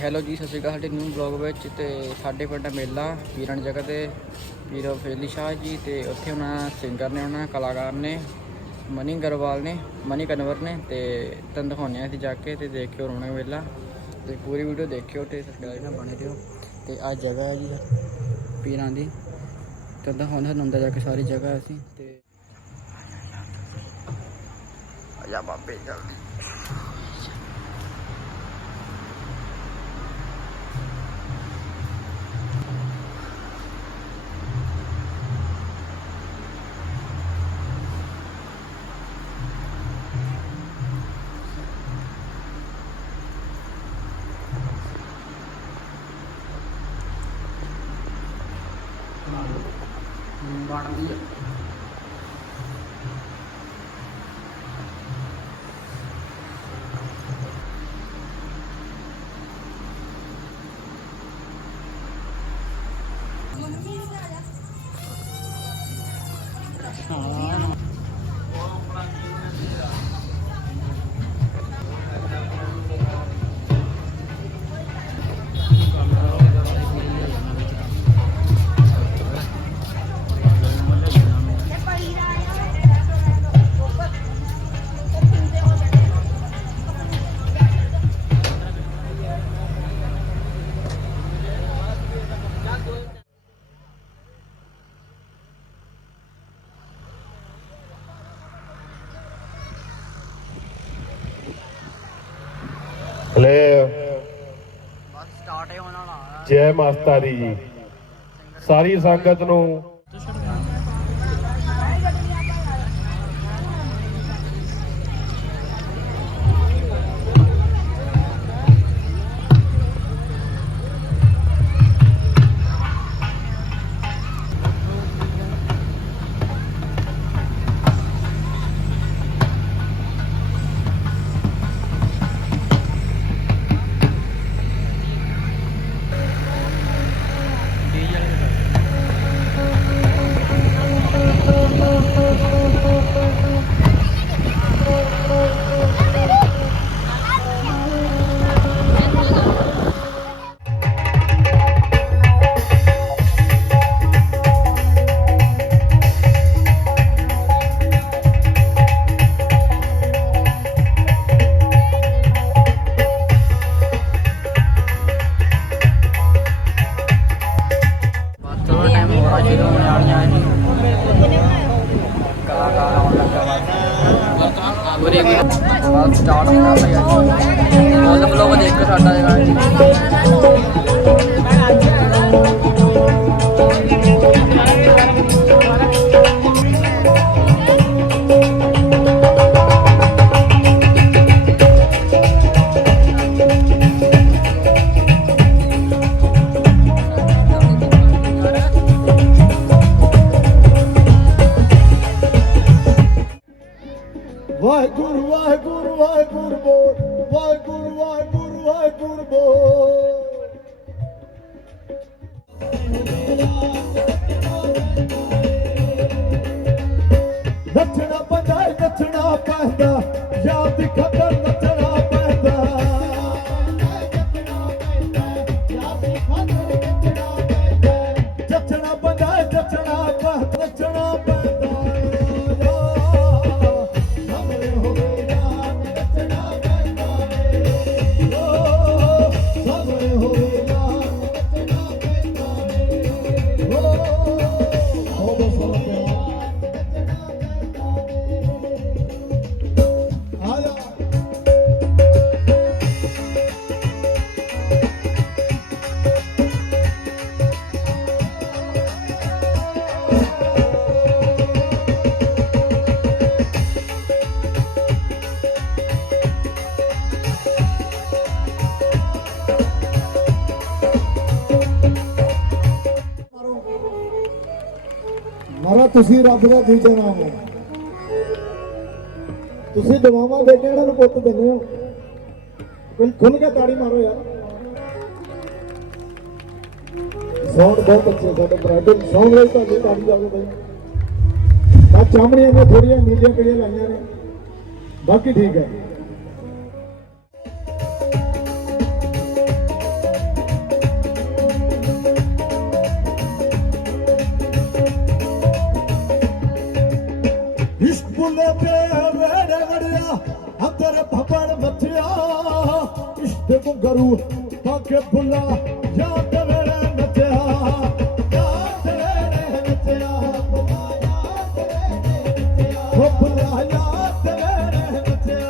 Hello ਜੀ, ਸਤਿ ਸ਼੍ਰੀ ਅਕਾਲ ਸਾਡੇ ਨਿਊ ਬਲੌਗ ਵਿੱਚ ਤੇ ਸਾਡੇ ਪਿੰਡ ਮੇਲਾ ਪੀਰਨ ਜਗ੍ਹਾ ਤੇ, ਪੀਰੋ ਫੇਲੀ ਸ਼ਾਹ ਜੀ ਤੇ ਉੱਥੇ ਉਹਨਾਂ ਸਿੰਗਰ ਨੇ, ਉਹਨਾਂ ਕਲਾਕਾਰ ਨੇ, ਮਨੀ ਗਰਵਾਲ ਨੇ, ਮਨੀ ਕਨਵਰ ਨੇ ਤੇ ਤੁਹਾਨੂੰ ਦਿਖਾਉਂਦੇ ਹਾਂ ਅਸੀਂ ਜਾ ਕੇ ਤੇ ਦੇਖਿਓ ਰੌਣਕ ਮੇਲਾ ਤੇ ਪੂਰੀ ਵੀਡੀਓ ਦੇਖਿਓ ਤੇ ਸਬਸਕ੍ਰਾਈਬ ਨਾ ਬਣੇ ਦਿਓ ਤੇ ਆ ਜਗ੍ਹਾ ਹੈ ਜੀ ਪੀਰਾਂ ਦੀ ਤੇ ਦਿਖਾਉਂਦੇ ਤੁਹਾਨੂੰ ਅੰਦਰ ਜਾ ਕੇ ਸਾਰੀ ਜਗ੍ਹਾ ਅਸੀਂ ਤੇ ਆਜਾ ਬਾਬੇ, ਜਲਦੀ। ਜੈ ਮਾਸਤਾ ਦੀ। ਜੀ ਸਾਰੀ ਸੰਗਤ ਨੂੰ ਬਸ ਪੂਰੀ ਬਸ ਸਟਾਰਟ ਹੋਣ ਵਾਲਾ ਹੈ ਫੁੱਲ ਬਲੌਗ ਦੇਖੋ ਸਾਡਾ ਜਿਹੜਾ ਤੁਸੀਂ ਰੱਬ ਦਾ ਦੂਜਾ ਨਾਮ ਹੋ। ਤੁਸੀਂ ਦਵਾਵਾਂ ਦੇ ਕੇ ਇਹਨਾਂ ਨੂੰ ਪੁੱਤ ਦਿੰਦੇ ਹੋ? ਕੋਈ ਖੁੱਲ ਕੇ ਤਾੜੀ ਮਾਰੋ ਯਾਰ। ਸਾਊਂਡ ਬਹੁਤ ਅੱਛੇ ਸਾਡੇ ਬ੍ਰਾਈਡਲ ਸਾਊਂਡ ਲਈ ਤੁਹਾਡੀ ਤਾੜੀ ਜਾਵੇ ਬਾਈ। ਬਾ ਚਾਮੜੀਆਂ ਨੇ ਥੋੜੀਆਂ ਨੀਲੀਆਂ ਕਿਹੜੀਆਂ ਲਾਈਆਂ ਨੇ। ਬਾਕੀ ਠੀਕ ਹੈ। ಇಷ್ಪುಲೆ ಬೇಡಗಡಿಯ ಅಂತರ ಭಪಣ ಬಥಿಯ ಇಷ್ಟ ಮುಂಗರು ಪಾಕೆ ಪುಲ್ಲ ಯಾದ ವೇಳೆ ನಥಿಯ ಯಾದ ವೇಳೆ ನಥಿಯ ಪುಲ್ಲ ಯಾದ ವೇಳೆ ನಥಿಯ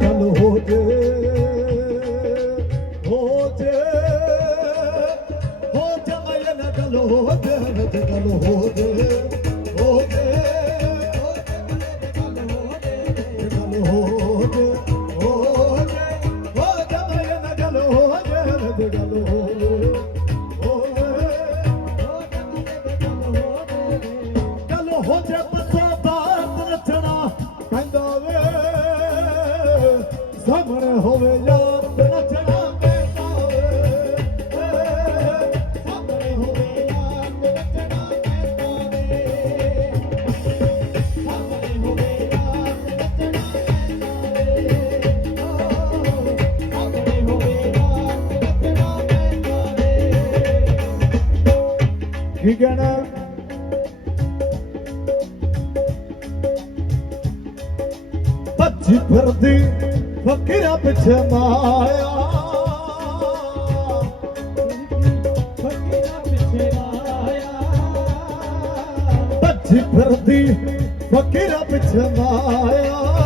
ಕಲ್ ಹೋ ಜೇ ਹੋ ਜੇ ਹੋ ਜਮਨ ਗਲ ਹੋ ਜੇ ਗਲ ਹੋ ਜੇ ਵਿਗਣ ਭੱਜੀ ਫਿਰਦੀ ਫਕਰਾ ਪਿੱਛੇ ਮਾਇਆ। ਭੱਜੀ ਫਰਦੀ ਫਕਰਾ ਪਿੱਛੇ ਮਾਇਆ।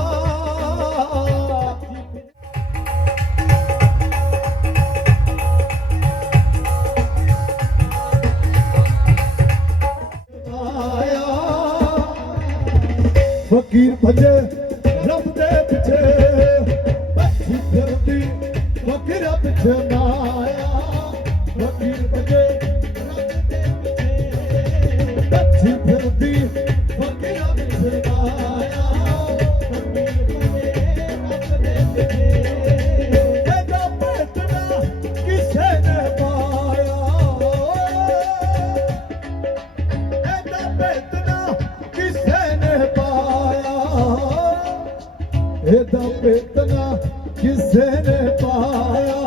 ਇਤਨਾ ਕਿਸੇ ਨੇ ਪਾਇਆ।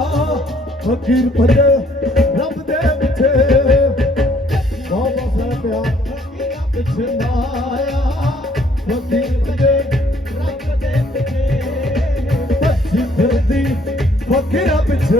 ਫਕੀਰ ਭਜੇ ਰੱਬ ਦੇ ਪਿੱਛੇ। ਬਾਬਾ ਸਾਹਿਬ ਪਿਆ ਪਿੱਛੇ ਨਾ ਆਇਆ। ਫਕੀਰ ਭਜੇ ਰੱਬ ਦੇ ਪਿੱਛੇ। ਭੱਜੀ ਫਿਰਦੀ ਫਕੀਰਾ ਪਿੱਛੇ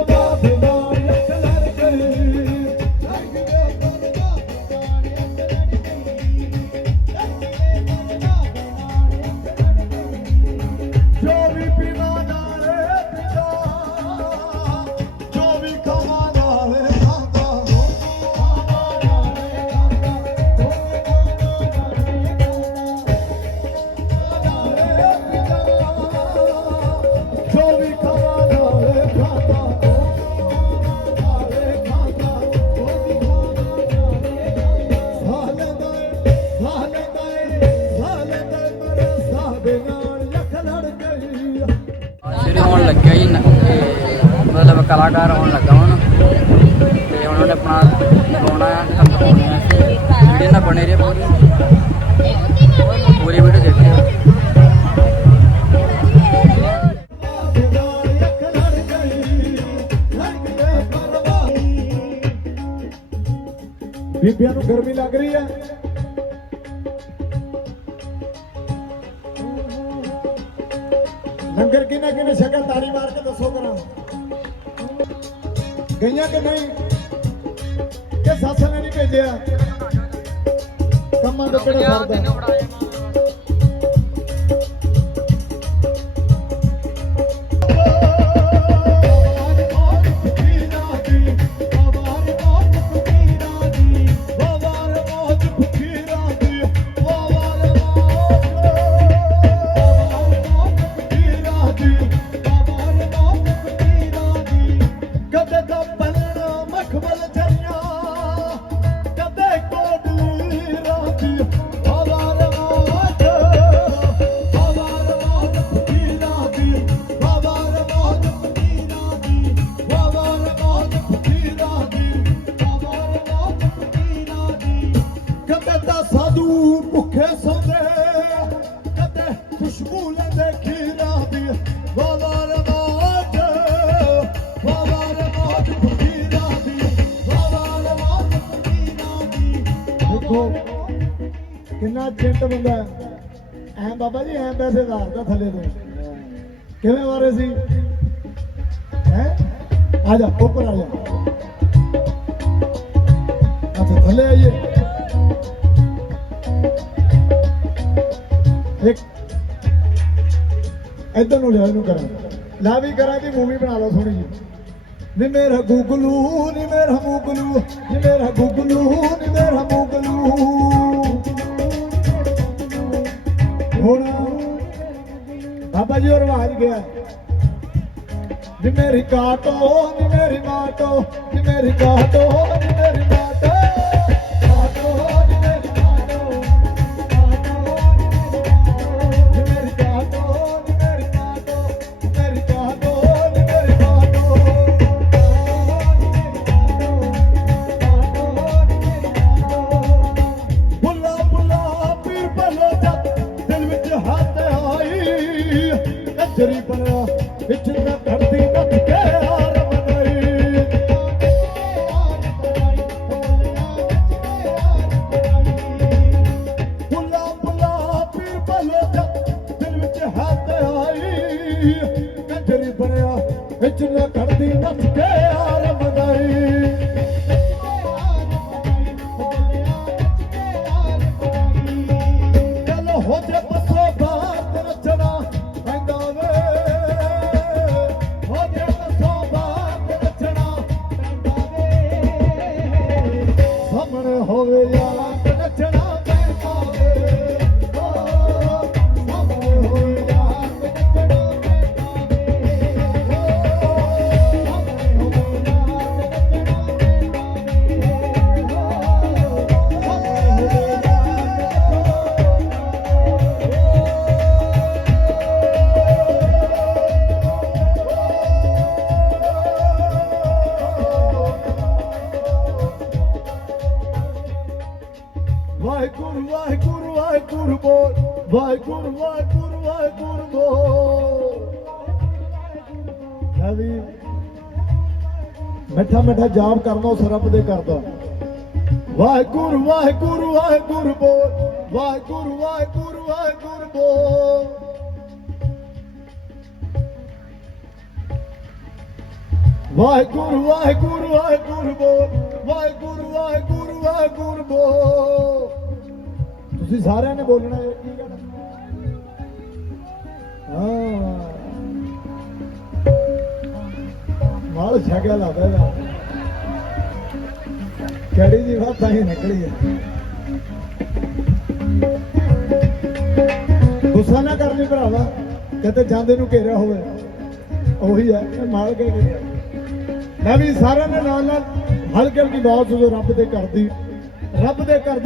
ਕਲਾਕਾਰ ਆਉਣ ਲੱਗਾ ਹੁਣ। ਤੇ ਉਹਨਾਂ ਨੇ ਆਪਣਾ ਗਾਉਣਾ ਕੰਮ ਹੋਣਾ ਨਾਲ ਬਣੇ ਰਹੇ ਪੂਰੀ। ਪੂਰੀ ਵੀਡੀਓ ਦੇਖਿਓ ਬੀਬੀਆਂ ਨੂੰ ਗਰਮੀ ਲੱਗ ਰਹੀ ਹੈ। ਲੰਗਰ ਕਿਨੇ ਕਿਨੇ ਸ਼ਕਲ ਤਾੜੀ ਮਾਰ ਕੇ ਦੱਸੋ ਕਰਾਂ ਗਈਆਂ ਕਿ ਨਹੀਂ? ਕਿ ਸੱਸ ਨੇ ਨਹੀਂ ਭੇਜਿਆ? ਕੰਮਾਂ ਦੇ ਕਿਹੜੇ ਸਰਦਾ ਦੇਖੋ ਕਿੰਨਾ ਚਿੰਟ ਬੰਦਾ ਐ ਬਾਬਾ ਜੀ, ਐ ਪੈਸੇ ਵਾਰਦਾ ਥੱਲੇ ਤੋਂ। ਕਿਵੇਂ ਵਾਰੇ ਸੀ? ਹੈ? ਆ ਜਾ, ਉੱਪਰ ਆ ਜਾ। ਅੱਛਾ, ਥੱਲੇ ਆਈਏ। ਇੱਕ ਇੱਧਰ ਨੂੰ ਲਿਆ ਇਹਨੂੰ ਕਰਾਂ। ਲਾ ਵੀ ਕਰਾਂ ਦੀ ਮੂਵੀ ਬਣਾ ਲਓ ਸੋਹਣੀ ਜੀ ਨੀ ਮੇਰਾ ਗੁਗਲੂ ਨੀ ਮੇਰਾ ਮੁਗਲੂ ਨੀ ਮੇਰਾ ਨੀ ਮੇਰੀ ਕਾਟੋ ਨੀ ਮੇਰੀ ਮਾਟੋ ਨੀ ਮੇਰੀ ਕਾਟੋ ਵਿੱਚ ਨਾ ਧਰਤੀ ਨੱਠ ਕੇ ਹਾਰ ਹੈ ਵੀ ਮਿੱਠਾ ਮਿੱਠਾ ਜਾਪ ਕਰਨਾ ਉਸ ਰੱਬ ਦੇ ਕਰਦਾ ਵਾਹਿਗੁਰੂ ਵਾਹਿਗੁਰੂ ਵਾਹਿਗੁਰੂ ਬੋਲ। ਵਾਹਿਗੁਰੂ ਵਾਹਿਗੁਰੂ ਵਾਹਿਗੁਰੂ ਬੋਲ। ਵਾਹਿਗੁਰੂ ਵਾਹਿਗੁਰੂ ਵਾਹਿਗੁਰੂ ਬੋਲ। ਵਾਹਿਗੁਰੂ ਵਾਹਿਗੁਰੂ ਵਾਹਿਗੁਰੂ ਬੋਲ। ਤੁਸੀਂ ਸਾਰਿਆਂ ਨੇ ਬੋਲਣਾ ਹੈ ਕੀ ਕਹਿਣਾ ਮਾਲ ਛਗਿਆ ਲਾਦਾ ਇਹਦਾ। ਕਿਹੜੀ ਦੀ ਬਾਤ ਹੀ ਨਿਕਲੀ ਹੈ। ਗੁੱਸਾ ਨਾ ਕਰਨੀ ਭਰਾਵਾ ਕਦੇ ਜਾਂਦੇ ਨੂੰ ਘੇਰਿਆ ਹੋਵੇ। ਉਹੀ ਹੈ ਮਾਲ ਕੇ ਮੈਂ ਵੀ ਸਾਰਿਆਂ ਦੇ ਨਾਲ ਨਾਲ ਹਲਕੇ ਦੀ ਬਾਤ ਜੋ ਰੱਬ ਦੇ ਕਰਦੀ ਰੱਬ ਦੇ ਕਰਦੀ